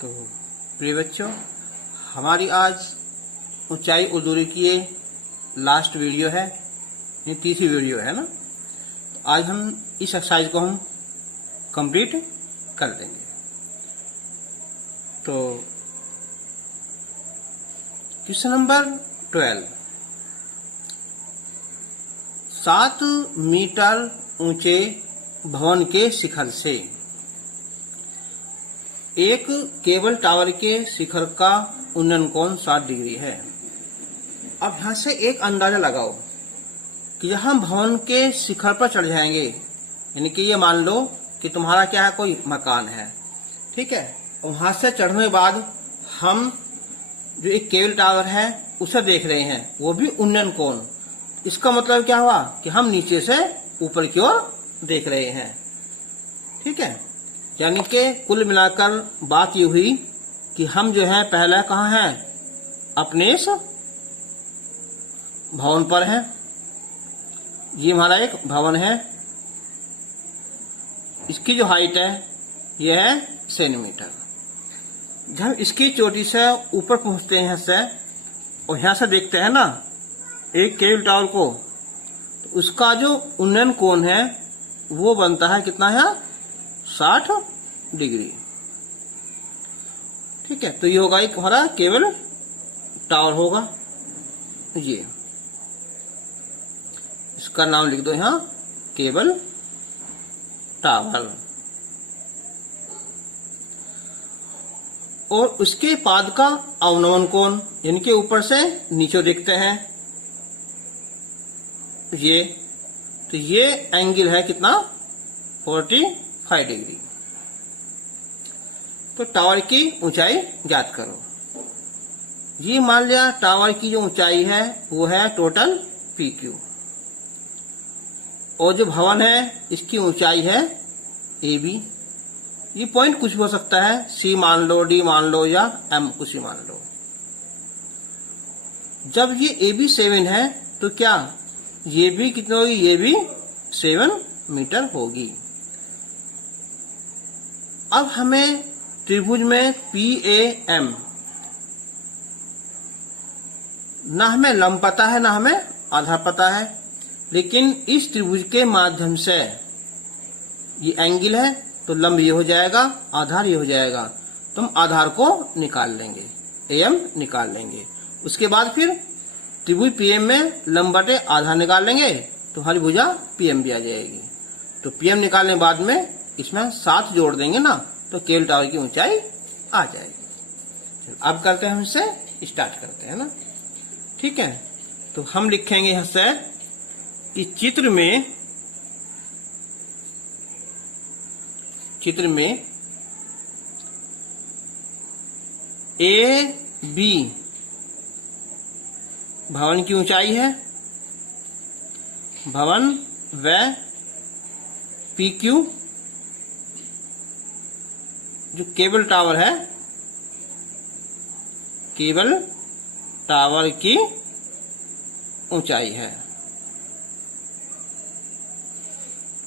तो प्रिय बच्चों, हमारी आज ऊंचाई और दूरी की ये लास्ट वीडियो है, ये तीसरी वीडियो है ना। तो आज हम इस एक्सरसाइज को हम कंप्लीट कर देंगे। तो क्वेश्चन नंबर 12, 7 मीटर ऊंचे भवन के शिखर से एक केबल टावर के शिखर का उन्नयन कोण 60 डिग्री है। अब यहां से एक अंदाजा लगाओ कि जब हम भवन के शिखर पर चढ़ जाएंगे, यानी कि ये मान लो कि तुम्हारा क्या है, कोई मकान है, ठीक है। वहां से चढ़ने के बाद हम जो एक केबल टावर है उसे देख रहे हैं, वो भी उन्नयन कोण। इसका मतलब क्या हुआ कि हम नीचे से ऊपर की ओर देख रहे हैं, ठीक है। यानी कि कुल मिलाकर बात ये हुई कि हम जो है पहले कहाँ हैं, अपने इस भवन पर हैं। ये हमारा एक भवन है, इसकी जो हाइट है यह है सेंटीमीटर। जब इसकी चोटी से ऊपर पहुंचते हैं यहाँ से, और यहाँ से देखते हैं ना एक केबल टावर को, तो उसका जो उन्नयन कोण है वो बनता है कितना है, 60 डिग्री, ठीक है। तो ये होगा एक हमारा केबल टावर होगा। ये इसका नाम लिख दो यहाँ, केबल टावर। और उसके पाद का अवनमन कोण, यानी कि ऊपर से नीचे देखते हैं ये, तो ये एंगल है कितना, 45 डिग्री। तो टावर की ऊंचाई ज्ञात करो। ये मान लिया टावर की जो ऊंचाई है वो है टोटल PQ, और जो भवन है इसकी ऊंचाई है AB। ये पॉइंट कुछ भी हो सकता है, C मान लो, D मान लो, या M कुछ भी मान लो। जब ये AB 7 है तो क्या ये भी कितनी होगी, ये भी 7 मीटर होगी। अब हमें त्रिभुज में PAM, ना हमें लंब पता है ना हमें आधार पता है, लेकिन इस त्रिभुज के माध्यम से ये एंगल है तो लंब ये हो जाएगा, आधार ये हो जाएगा। तो हम आधार को निकाल लेंगे, AM निकाल लेंगे। उसके बाद फिर त्रिभुज PM में लंब बटे आधार निकाल लेंगे, तो हमारी भुजा PM भी आ जाएगी। तो PM निकालने के बाद में इसमें 7 जोड़ देंगे ना, तो केबल टावर की ऊंचाई आ जाएगी। अब करते हैं, हम इससे स्टार्ट करते हैं ना, ठीक है। तो हम लिखेंगे यहां से कि चित्र में AB भवन की ऊंचाई है, भवन व PQ जो केबल टावर है, केबल टावर की ऊंचाई है,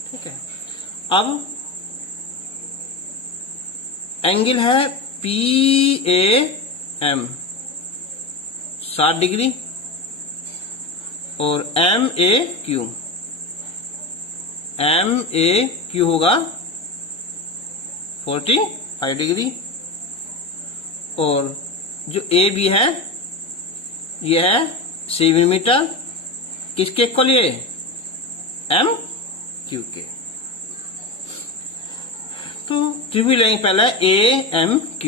ठीक है। अब एंगल है PAM 60 डिग्री, और MAQ होगा 45 डिग्री, और जो AB है यह है 7 मीटर, किसके को लिए, MQ के। तो त्रिभुज लेंगे पहले AMQ,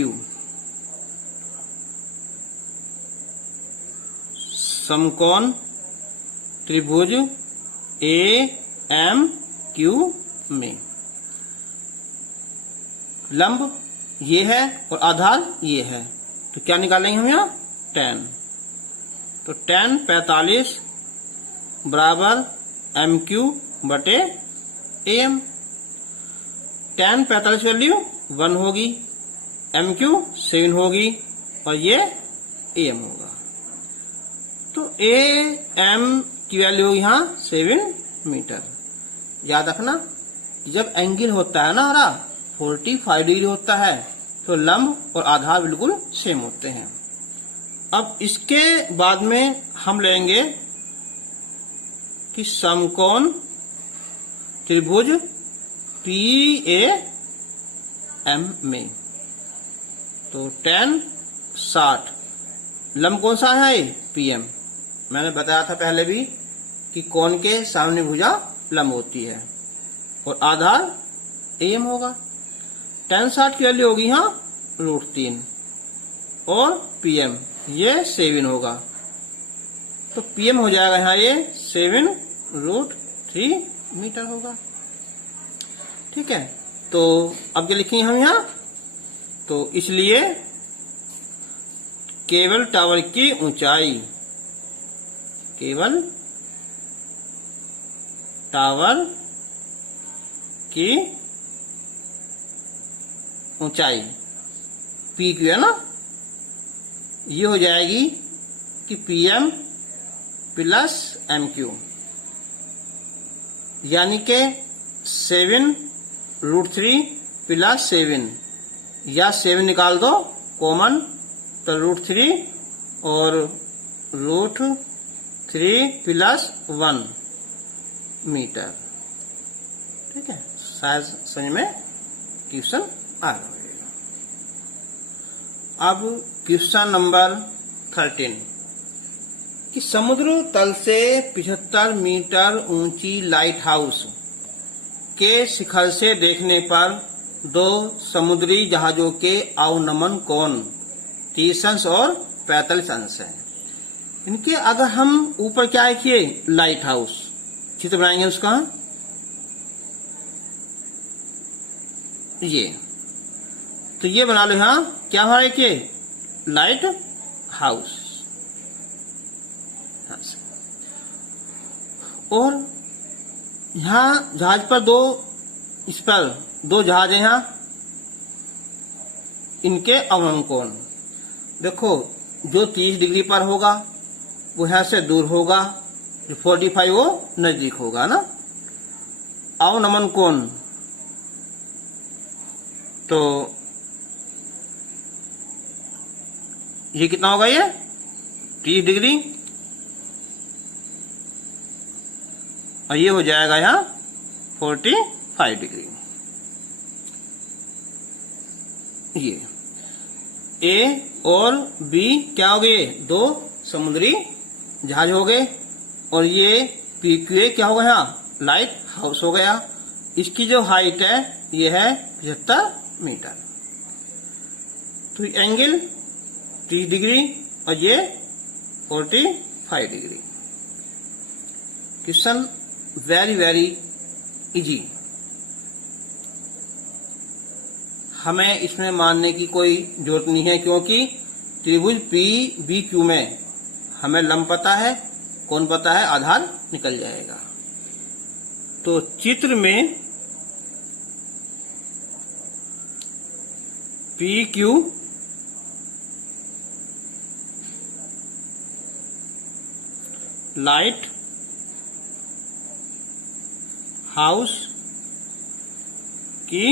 समकोण त्रिभुज AMQ में लंब ये है और आधार ये है, तो क्या निकालेंगे हम यहाँ, tan। तो tan 45 बराबर MQ बटे AM। tan 45 वैल्यू 1 होगी, MQ 7 होगी, और ये AM होगा। तो AM की वैल्यू होगी यहाँ 7 मीटर। याद रखना, जब एंगल होता है ना हमारा 45 डिग्री होता है, तो लंब और आधार बिल्कुल सेम होते हैं। अब इसके बाद में हम लेंगे कि समकोण त्रिभुज PAM में, तो tan 60 लंब कौन सा है? PM। मैंने बताया था पहले भी कि कोण के सामने भुजा लंब होती है और आधार AM होगा। tan 60 की वैल्यू होगी यहाँ √3 और PM ये 7 होगा, तो PM हो जाएगा यहाँ ये 7√3 मीटर होगा। ठीक है, तो अब क्या लिखेंगे हम यहाँ? तो इसलिए केबल टावर की ऊंचाई, केबल टावर की ऊंचाई PQ है ना, ये हो जाएगी कि PM प्लस MQ, यानी के 7√3 प्लस 7, या 7 निकाल दो कॉमन, तो √3 और √3 प्लस 1 मीटर। ठीक है, शायद समझ में क्वेश्चन आ गया। अब क्वेश्चन नंबर 13 कि समुद्र तल से 75 मीटर ऊंची लाइट हाउस के शिखर से देखने पर 2 समुद्री जहाजों के अवनमन कोण 30 अंश और 45 अंश है। इनके अगर हम ऊपर क्या लिखिए? लाइट हाउस, चित्र बनाएंगे उसका, ये तो ये बना लो। यहाँ क्या हमारा लिखिए? Light house. और यहाँ जहाज पर इस पर 2 जहाज हैं। यहाँ इनके अवनमन कोण देखो, जो 30 डिग्री पर होगा वो यहाँ से दूर होगा, जो 45 वो नजदीक होगा ना। अवनमन कोण तो ये कितना होगा? ये 30 डिग्री, और ये हो जाएगा यहाँ 45 डिग्री। ये A और B क्या हो गए? 2 समुद्री जहाज हो गए, और ये PQA क्या होगा? यहाँ लाइट हाउस हो गया। इसकी जो हाइट है ये है 75 मीटर। तो एंगल 30 डिग्री और ये 45 degree. Question very very easy, हमें इसमें मानने की कोई जरूरत नहीं है, क्योंकि त्रिभुज PBQ में हमें लंब पता है, कोण पता है, आधार निकल जाएगा। तो चित्र में PQ लाइट हाउस की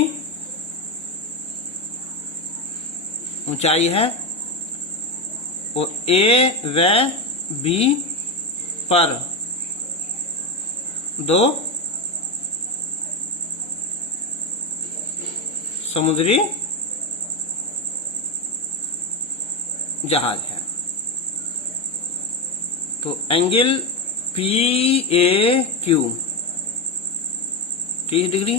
ऊंचाई है, और A व B पर 2 समुद्री जहाज है। तो angle PAQ 30 degree,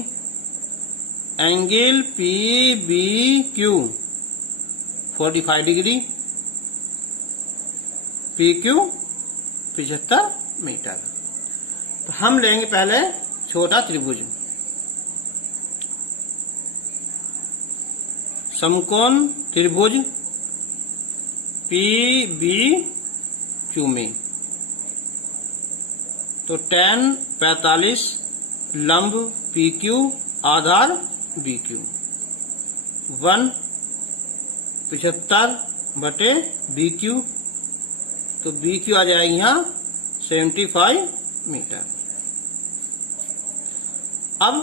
angle PBQ 45 degree, PQ 75 metre. तो हम लेंगे पहले छोटा त्रिभुज। समकोण त्रिभुज PBQ में तो tan 45 लंब PQ आधार BQ 175 बटे BQ, तो BQ आ जाएगी यहाँ 75 मीटर। अब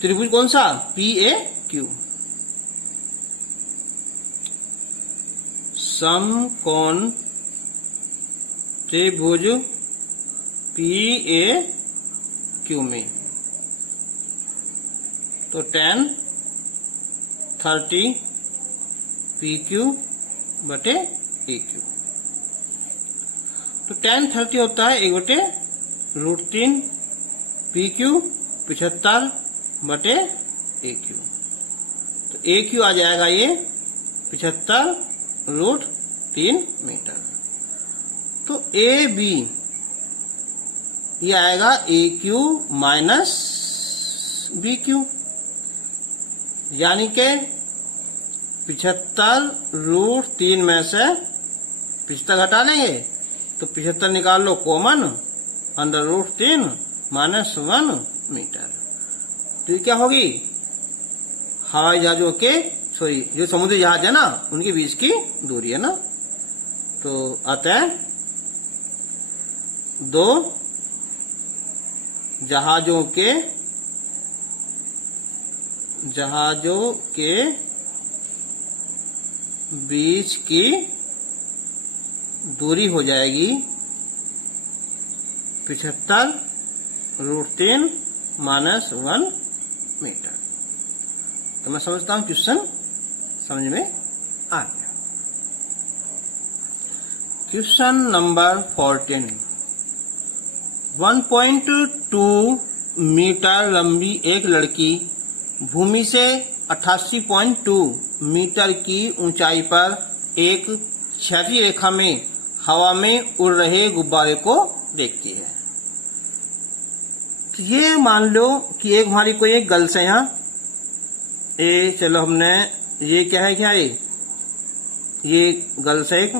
त्रिभुज कौन सा? PAQ। समकोण त्रिभुज PAQ में। तो tan 30 PQ बटे AQ। तो tan 30 होता है 1/√3 PQ 75 बटे AQ। तो AQ आ जाएगा ये 75√3 मीटर। तो AB ये आएगा AQ माइनस BQ, यानी के 75√3 में से 75 घटा लेंगे तो 75 निकाल लो कॉमन, √3 माइनस 1 मीटर। तो ये क्या होगी, हवाई जहाजों के जो समुद्री जहाज है ना उनके बीच की दूरी है ना। तो अतः दो जहाजों के बीच की दूरी हो जाएगी 75√3 माइनस 1 मीटर। तो मैं समझता हूं क्वेश्चन समझ में आ गया। Question number 14। 1.2 मीटर लंबी एक लड़की भूमि से 88.2 मीटर की ऊंचाई पर एक क्षैतिज रेखा में हवा में उड़ रहे गुब्बारे को देखती है। तो ये मान लो कि एक हमारी कोई एक गर्ल्स है यहाँ, चलो हमने ये क्या है, ये गर्ल्स है एक,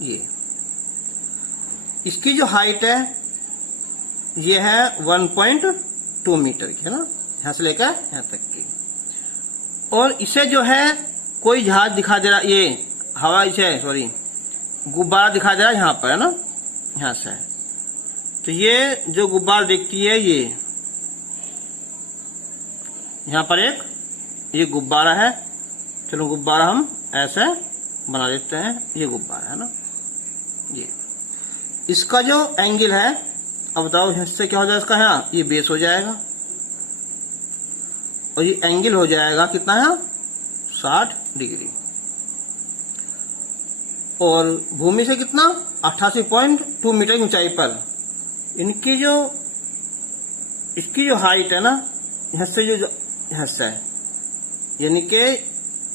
ये इसकी जो हाइट है ये है 1.2 मीटर की है ना, यहां से लेकर यहां तक की। और इसे जो है कोई जहाज दिखा दे रहा, ये हवा इसे गुब्बारा दिखा दे रहा है यहाँ पर है ना, यहां से। तो ये जो गुब्बारा दिखती है ये यहाँ पर एक ये गुब्बारा है, चलो गुब्बारा हम ऐसे बना देते हैं, ये गुब्बारा है ना, ये इसका जो एंगल है, अब बताओ इससे क्या हो जाएगा, इसका यहाँ ये बेस हो जाएगा और ये एंगल हो जाएगा कितना है 60 डिग्री। और भूमि से कितना 88.2 मीटर की ऊंचाई पर इसकी जो हाइट है ना, यहाँ से जो यहाँ से है, यानी कि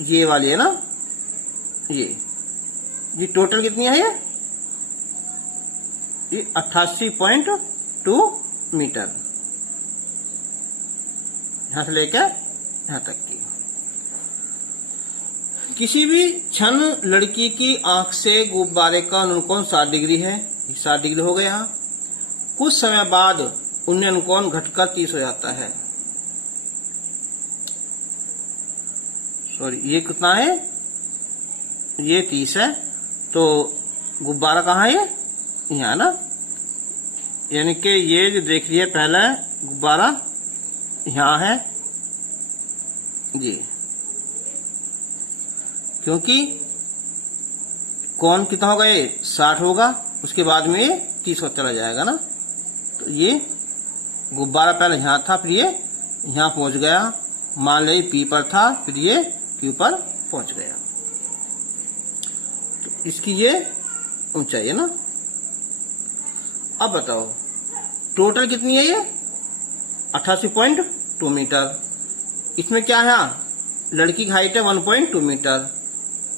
ये वाली है ना, ये टोटल कितनी है, ये 88.2 मीटर यहां से लेकर यहां तक की। किसी भी क्षण लड़की की आंख से गुब्बारे का अनुकोण 60 डिग्री है, 60 डिग्री हो गया। कुछ समय बाद उन्हें अनुकोण घटकर 30 हो जाता है। ये कितना है, ये 30 है। तो गुब्बारा कहाँ है, यहाँ ना, यानी कि ये जो देख रही है पहला गुब्बारा यहाँ है ये, क्योंकि कोण कितना होगा, ये 60 होगा, उसके बाद में ये 30 होता चला जाएगा ना। तो ये गुब्बारा पहले यहाँ था, फिर ये यहाँ पहुंच गया, मान लो P पर था, फिर ये Q पर पहुंच गया। तो इसकी ये ऊंचाई है ना। अब बताओ टोटल कितनी है, ये 88.2 मीटर। इसमें क्या है, लड़की की हाइट है 1.2 मीटर,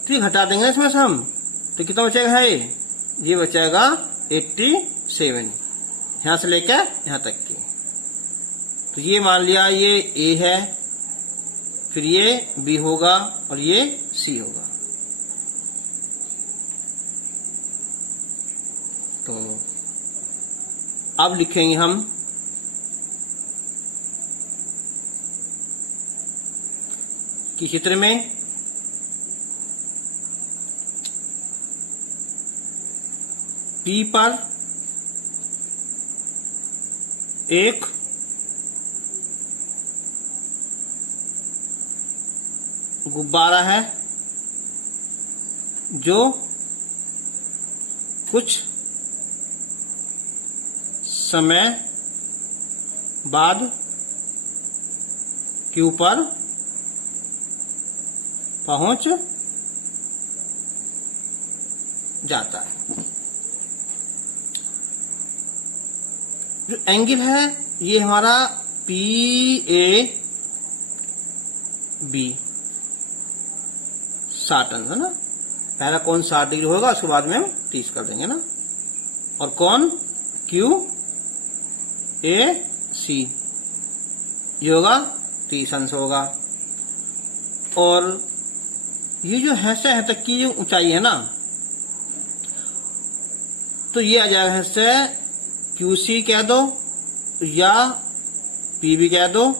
तो ये घटा देंगे इसमें से हम, तो कितना बचेगा है, ये बचेगा 87, यहां से लेकर यहां तक की। तो ये मान लिया ये A है, फिर ये B होगा और ये C होगा। तो अब लिखेंगे हम कि चित्र में P पर एक गुब्बारा है जो कुछ समय बाद Q पर पहुंच जाता है। जो एंगल है ये हमारा PAB 60 अंश है ना। पहला कोण 60 डिग्री होगा, उसके बाद में हम 30 कर देंगे ना। और कोण QAC ये होगा 30 अंश होगा। और ये जो है से है तक की जो ऊंचाई है ना, तो ये आ जाएगा है से QC कह दो या PB कह दो।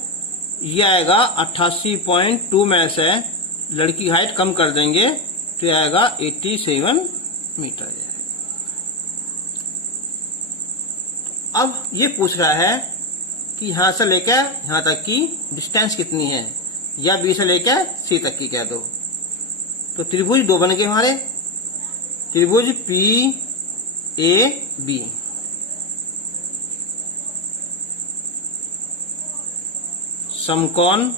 ये आएगा 88.2 में से लड़की की हाइट कम कर देंगे तो ये आएगा 87 मीटर। अब ये पूछ रहा है कि यहां से लेकर यहां तक की डिस्टेंस कितनी है, या B से लेकर C तक की कह दो। तो त्रिभुज दो बन गए हमारे, त्रिभुज PAB समकोण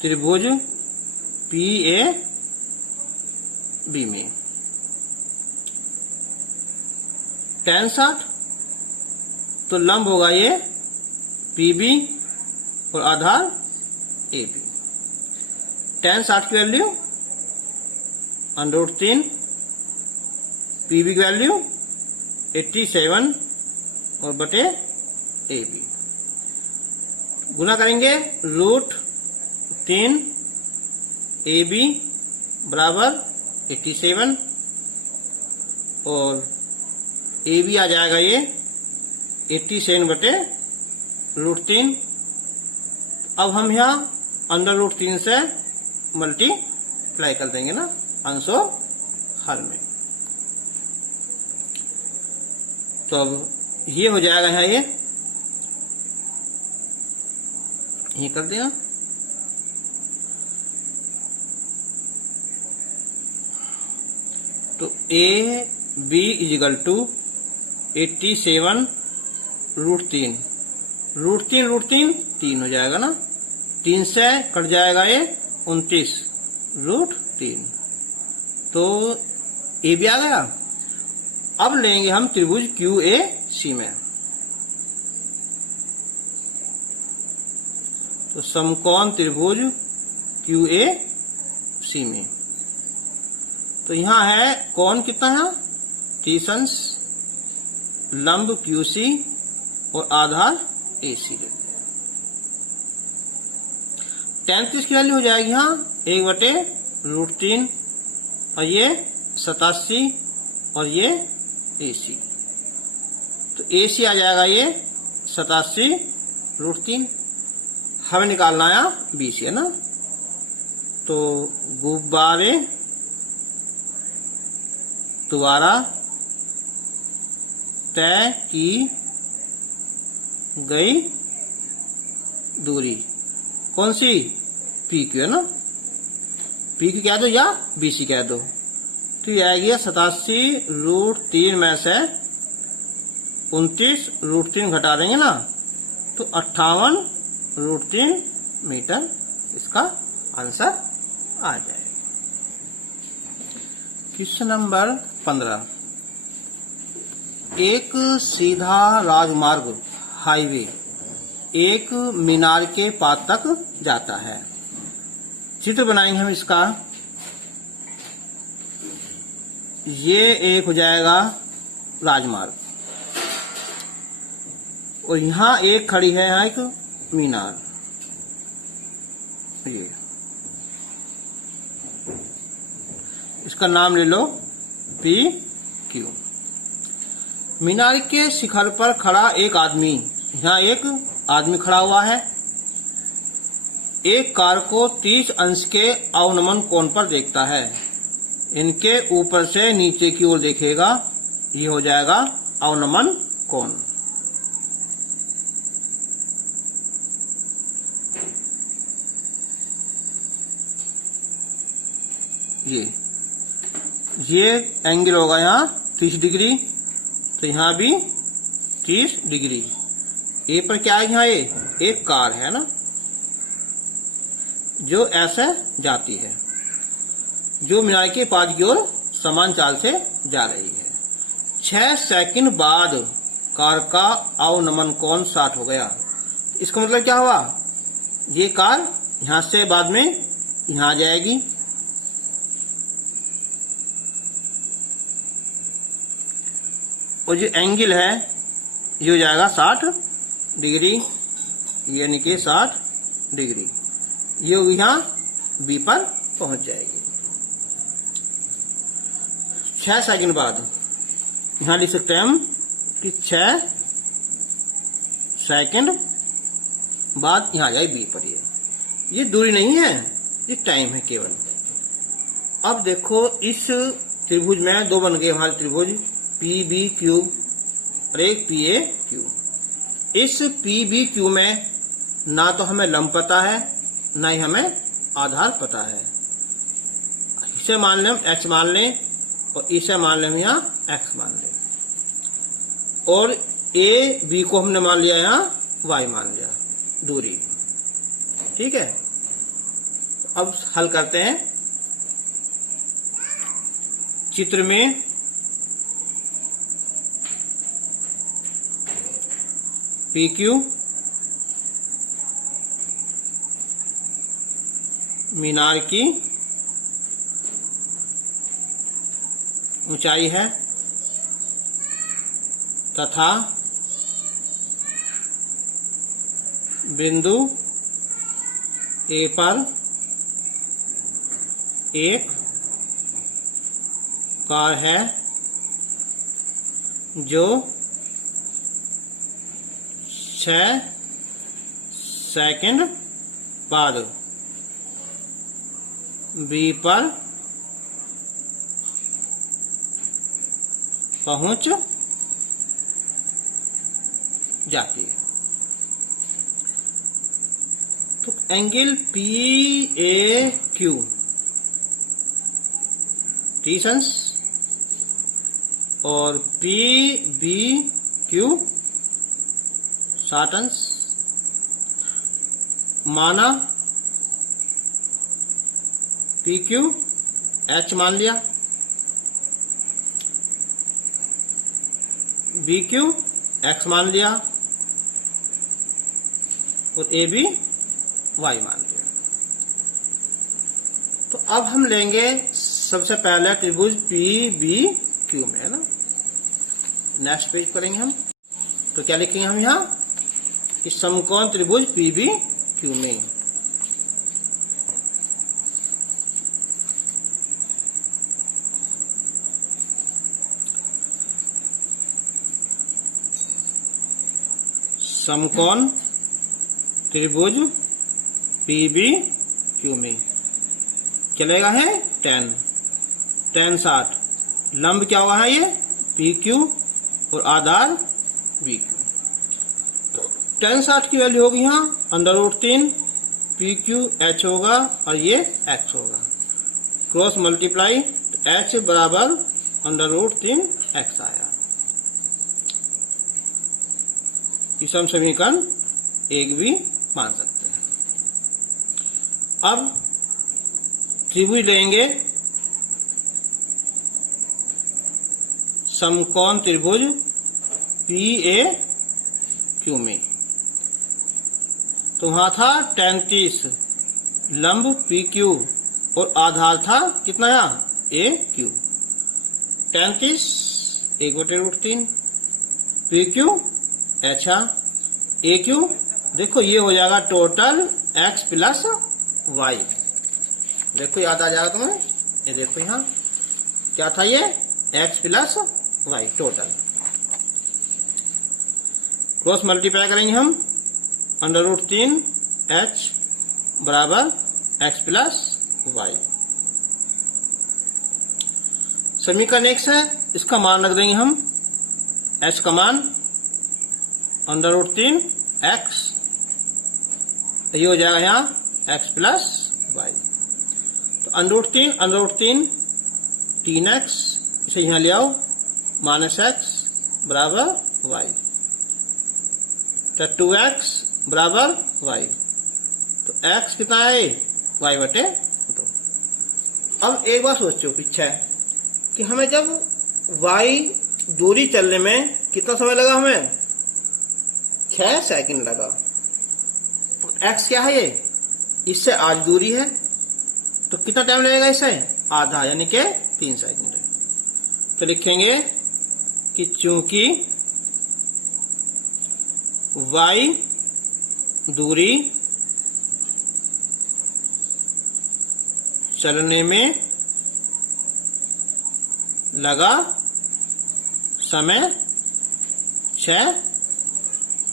त्रिभुज PAB में tan 60, तो लंब होगा ये PB और आधार AB। tan 60 की वैल्यू √3, PB की वैल्यू 87 और बटे AB। गुना करेंगे √3 AB बराबर 87 और AB आ जाएगा ये 87 बटे √3। अब हम यहाँ √3 से मल्टीप्लाई कर देंगे ना अंशों हर में। तो अब ये हो जाएगा यहाँ ये कर देना। तो AB इजिकल टू 87 √3, √3 3 हो जाएगा ना, 3 से कट जाएगा ये 29 √3। तो AB आ गया। अब लेंगे हम त्रिभुज QAC में। तो समकोण त्रिभुज QAC में तो यहां है कोण कितना है 30 अंश, लंब QC और आधार AC ले लिया। tan 30 की वैल्यू हो जाएगी यहाँ 1/√3 और ये 87 और ये AC। तो AC आ जाएगा ये 87 √3। हमें निकालना है BC है ना। तो गुब्बारे द्वारा तय की गई दूरी कौन सी PQ है ना, PQ कह दो या BC कह दो। तो ये आएगी 87 √3 में से 29 √3 घटा देंगे ना तो 58 √3 मीटर इसका आंसर आ जाएगा। Question number 15। एक सीधा राजमार्ग हाईवे एक मीनार के पास तक जाता है। चित्र बनाएंगे हम इसका। ये एक हो जाएगा राजमार्ग और यहाँ एक खड़ी है, यहाँ एक मीनार। ये इसका नाम ले लो PQ। मीनार के शिखर पर खड़ा एक आदमी, यहाँ एक आदमी खड़ा हुआ है, एक कार को 30 अंश के अवनमन कोण पर देखता है। इनके ऊपर से नीचे की ओर देखेगा, ये हो जाएगा अवनमन कोण। ये ये एंगल होगा यहाँ 30 डिग्री, तो यहाँ भी 30 डिग्री। ए पर क्या है यहाँ, एक कार है ना जो ऐसे जाती है, जो मीनार के पास की ओर समान चाल से जा रही है। 6 सेकंड बाद कार का अवनमन कोण 60 हो गया। इसका मतलब क्या हुआ, ये कार यहां से बाद में यहां आ जाएगी, और जो एंगल है ये हो जाएगा 60 डिग्री, यानी कि 60 डिग्री। ये यहां बी पर पहुंच जाएगी। 6 सेकंड बाद यहां लिख सकते हैं हम कि 6 सेकंड बाद यहां आ जाए बी पर। ये दूरी नहीं है, ये टाइम है केवल। अब देखो इस त्रिभुज में दो बन गए हमारे त्रिभुज पी बी क्यू और एक पी ए क्यू। इस पी बी क्यू में ना तो हमें लंब पता है, ना ही हमें आधार पता है। इसे मान लें हम एच मान लें, और इसे मान लें हम यहाँ एक्स मान लें, और ए बी को हमने मान लिया यहाँ वाई मान लिया, दूरी। ठीक है, अब हल करते हैं। चित्र में पी क्यू मीनार की ऊंचाई है तथा बिंदु ए पर एक कार है जो 6 सेकंड बाद बी पर पहुंच जाती है। तो एंगल पी ए क्यू 30 अंश और पी बी क्यू 60 अंश माना। पी क्यू एच मान लिया, बी क्यू एक्स मान लिया, और ए बी वाई मान लिया। तो अब हम लेंगे सबसे पहले त्रिभुज पी बी क्यू में, है ना। नेक्स्ट पेज करेंगे हम, तो क्या लिखेंगे हम यहाँ कि समकोण त्रिभुज पी बी क्यू में समकोण त्रिभुज पी बी क्यू में चलेगा है tan 60। लंब क्या हुआ है, ये पी क्यू और आधार बी क्यू। तो tan 60 की वैल्यू होगी यहाँ √3 पी क्यू एच होगा और ये एक्स होगा, क्रॉस मल्टीप्लाई एच बराबर √3 एक्स आया। इसे हम समीकरण 1 भी मान सकते हैं। अब त्रिभुज लेंगे समकोण त्रिभुज पी ए क्यू में। तो वहां था tan 30, लंब पी क्यू और आधार था कितना यहाँ ए क्यू। tan 30 1/√3 पी क्यू अच्छा ए क्यू, देखो ये हो जाएगा टोटल एक्स प्लस वाई। देखो याद आ जाएगा तुम्हें, ये देखो यहाँ क्या था, ये X plus Y total. Cross multiply करेंगे हम √3 एच बराबर एक्स प्लस वाई। समीकरण 1 है, इसका मान रख देंगे हम, एच का मान √3 एक्स, ये हो जाएगा यहाँ एक्स प्लस वाई। तो √3 3x, इसे यहाँ ले आओ, -x बराबर y, तो 2x बराबर y, तो x कितना है, y बटे 2। अब एक बार सोचो पीछे कि हमें जब y दूरी चलने में कितना समय लगा, हमें 6 सेकंड लगा। तो x क्या है, ये इससे आधी दूरी है, तो कितना टाइम लगेगा इसे, आधा, यानी कि 3 सेकंड। तो लिखेंगे कि चूंकि y दूरी चलने में लगा समय 6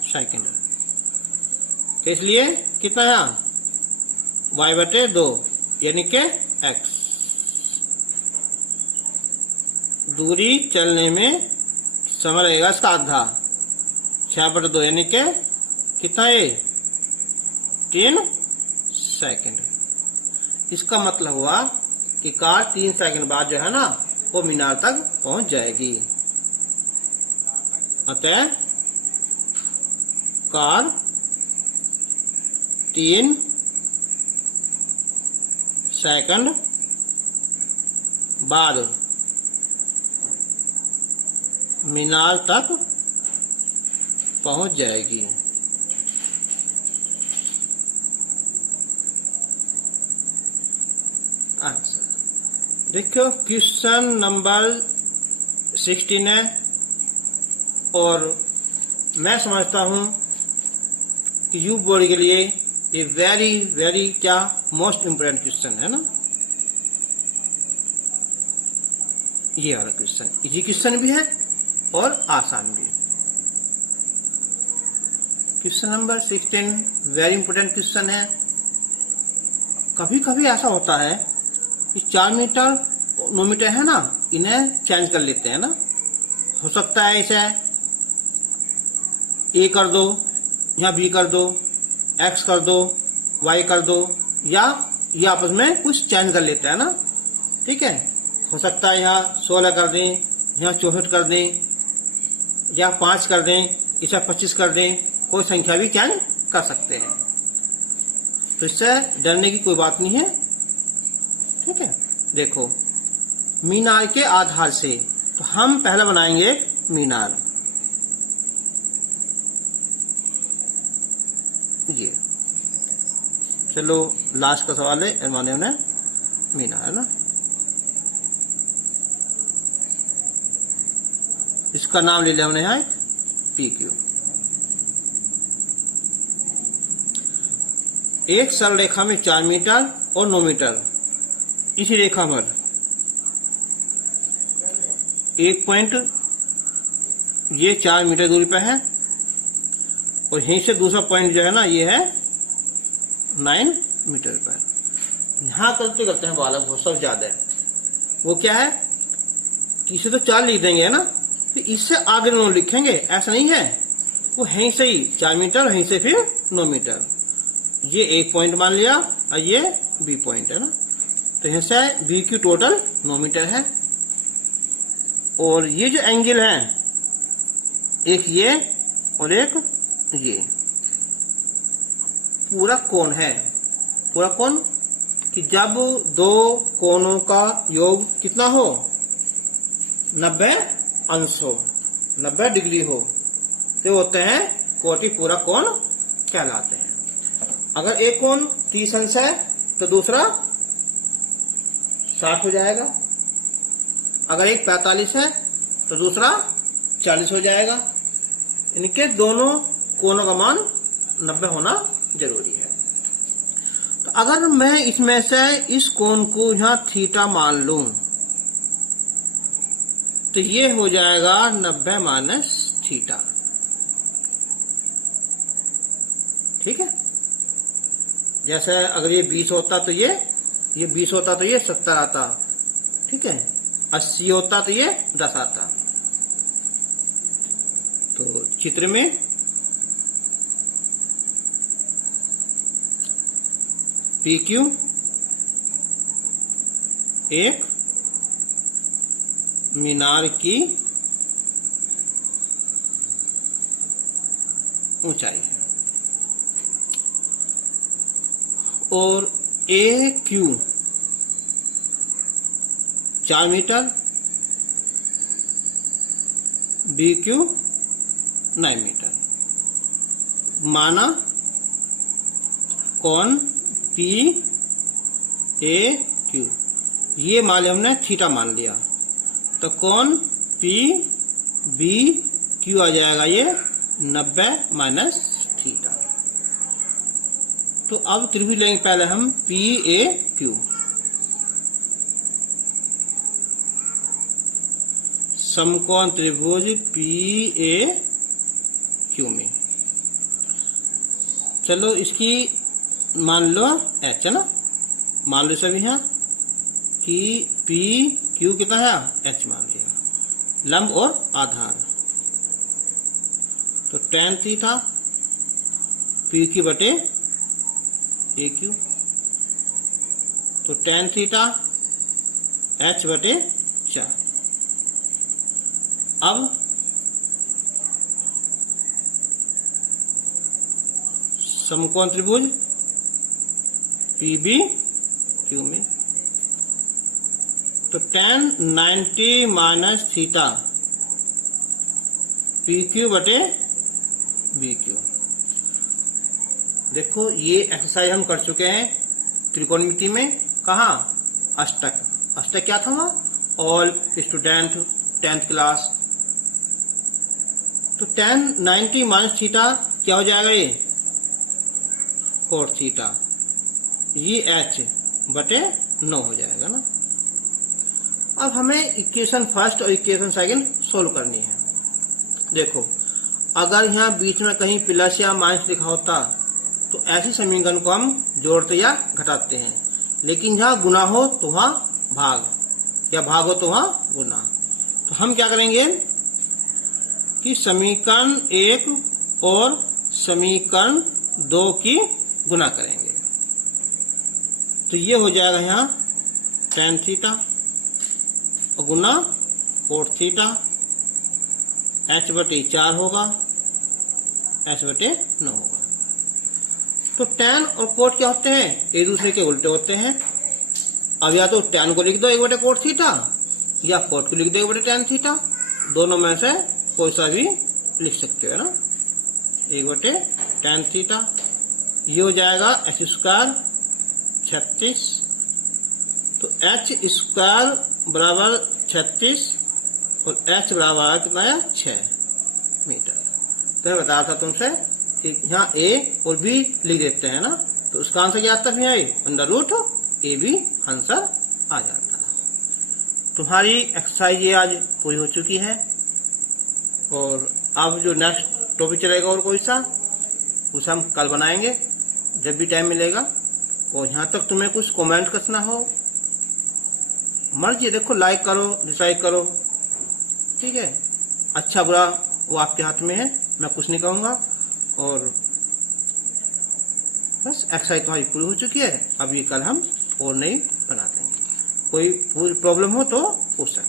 सेकंड, तो इसलिए कितना है, y बटे 2, यानी कि x दूरी चलने में समय लगेगा इसका आधा, 6 बटे 2, यानी कि कितना है, 3 सेकंड। इसका मतलब हुआ कि कार 3 सेकंड बाद जो है ना, वो मीनार तक पहुंच जाएगी। अतः कार 3 सेकंड बाद मीनार तक पहुंच जाएगी। आंसर देखो, क्वेश्चन नंबर 16 है, और मैं समझता हूं कि यू बोर्ड के लिए ये वेरी वेरी क्या मोस्ट इम्पोर्टेंट क्वेश्चन है ना। ये वाला क्वेश्चन इजी क्वेश्चन भी है और आसान भी है। Question number 16 very important question है। कभी कभी ऐसा होता है कि 4 मीटर 9 मीटर है ना, इन्हें चेंज कर लेते हैं ना। हो सकता है इसे ए कर दो, या बी कर दो, एक्स कर दो, वाई कर दो, या ये आपस में कुछ चेंज कर लेते हैं ना। ठीक है, हो सकता है यहाँ 16 कर दें, यहाँ 64 कर दें, या 5 कर दें, इसे 25 कर दें, कोई संख्या भी चेंज कर सकते हैं। तो इससे डरने की कोई बात नहीं है। ठीक है, देखो मीनार के आधार से, तो हम पहले बनाएंगे मीनार। ये चलो लास्ट का सवाल है, माने उन्हें मीनार है ना। इसका नाम ले लिया हमने यहाँ PQ। एक सरल रेखा में 4 मीटर और 9 मीटर, इसी रेखा पर एक पॉइंट ये 4 मीटर दूरी पर है, और यहीं से दूसरा पॉइंट जो है ना, ये है 9 मीटर पर। यहां करते करते हैं बालक बहुत सब ज्यादा है। वो क्या है कि इसे तो 4 लिख देंगे है ना, फिर इससे आगे 9 लिखेंगे, ऐसा नहीं है। वो यहीं से ही 4 मीटर, यहीं से फिर 9 मीटर। ये एक पॉइंट मान लिया, और ये बी पॉइंट है ना। तो यहां से बी की टोटल 9 मीटर है। और ये जो एंगल है, एक ये और एक ये, पूरा कोण है। पूरा कोण कि जब दो कोणों का योग कितना हो, 90 अंश हो, 90 डिग्री हो, तो होते हैं कोटि पूरा कोण कहलाते हैं। अगर एक कोण 30 अंश है तो दूसरा 60 हो जाएगा। अगर एक 45 है तो दूसरा 40 हो जाएगा। इनके दोनों कोणों का मान 90 होना जरूरी है। तो अगर मैं इसमें से इस कोण को यहां थीटा मान लूं, तो ये हो जाएगा 90 माइनस थीटा। ठीक है, जैसे अगर ये 20 होता तो ये 20 होता तो ये 70 आता। ठीक है, 80 होता तो ये 10 आता। तो चित्र में PQ एक मीनार की ऊंचाई है। और A Q 4 metre, B Q 9 metre. माना कौन पी ए क्यू, ये मान लिया हमने थीटा मान लिया, तो कौन पी बी क्यू आ जाएगा ये 90 माइनस थीटा। तो अब त्रिभुज लेंगे पहले हम पी ए क्यू। समकोण त्रिभुज पी ए क्यू में, चलो इसकी मान लो एच है ना, मान लो सभी यहाँ कि पी क्यू कितना है, एच मान लिया, लंब और आधार। तो tan थीटा पी क्यू बटे ए क्यू, तो tan थीटा एच बटे 4। अब समकोण त्रिभुज पीबी क्यू में, तो tan 90 minus theta P Q बटे बी क्यू। देखो ये एक्सरसाइज हम कर चुके हैं त्रिकोणमिति में। कहा? अष्टक। अष्टक क्या था वहां? All student 10th class. तो tan 90 माइनस थीटा क्या हो जाएगा? ये कोट थीटा, ये h बटे 9 हो जाएगा ना। अब हमें इक्वेशन फर्स्ट और इक्वेशन सेकंड सोल्व करनी है। देखो अगर यहाँ बीच में कहीं प्लस या माइनस लिखा होता तो ऐसी समीकरण को हम जोड़ते या घटाते हैं, लेकिन जहाँ गुना हो तो वहाँ भाग, या भाग हो तो वहाँ गुना। तो हम क्या करेंगे कि समीकरण 1 और समीकरण 2 की गुना करेंगे। तो ये हो जाएगा यहाँ tan थीटा और गुना कोट थीटा, h बटे 4 होगा, h बटे 9 होगा। तो tan और कोट क्या होते हैं? एक दूसरे के उल्टे होते हैं। अब या तो tan को लिख दो 1 बटे कोट थीटा, या कोट को लिख दो 1 बटे tan थीटा, दोनों में से कोई सा भी लिख सकते हो ना। 1 बटे tan थीटा, ये हो जाएगा h स्क्वायर 36, तो h स्क्वायर बराबर 36 और h बराबर कितना है? 6 मीटर। तो मैं बताया था तुमसे यहाँ a और b लिख देते हैं ना, तो उसका आंसर क्या आता है? Under root A B answer आ जाता है। तुम्हारी एक्सरसाइज ये आज पूरी हो चुकी है, और अब जो नेक्स्ट टॉपिक चलेगा और कोई सा, उसे हम कल बनाएंगे जब भी टाइम मिलेगा। और यहाँ तक तुम्हें कुछ कमेंट करना हो, मर्जी, देखो लाइक करो डिसलाइक करो, ठीक है। अच्छा बुरा वो आपके हाथ में है, मैं कुछ नहीं कहूँगा। और बस एक्सरसाइज तुम्हारी पूरी हो चुकी है। अब ये कल हम और नहीं बना देंगे। कोई प्रॉब्लम हो तो पूछ सकते।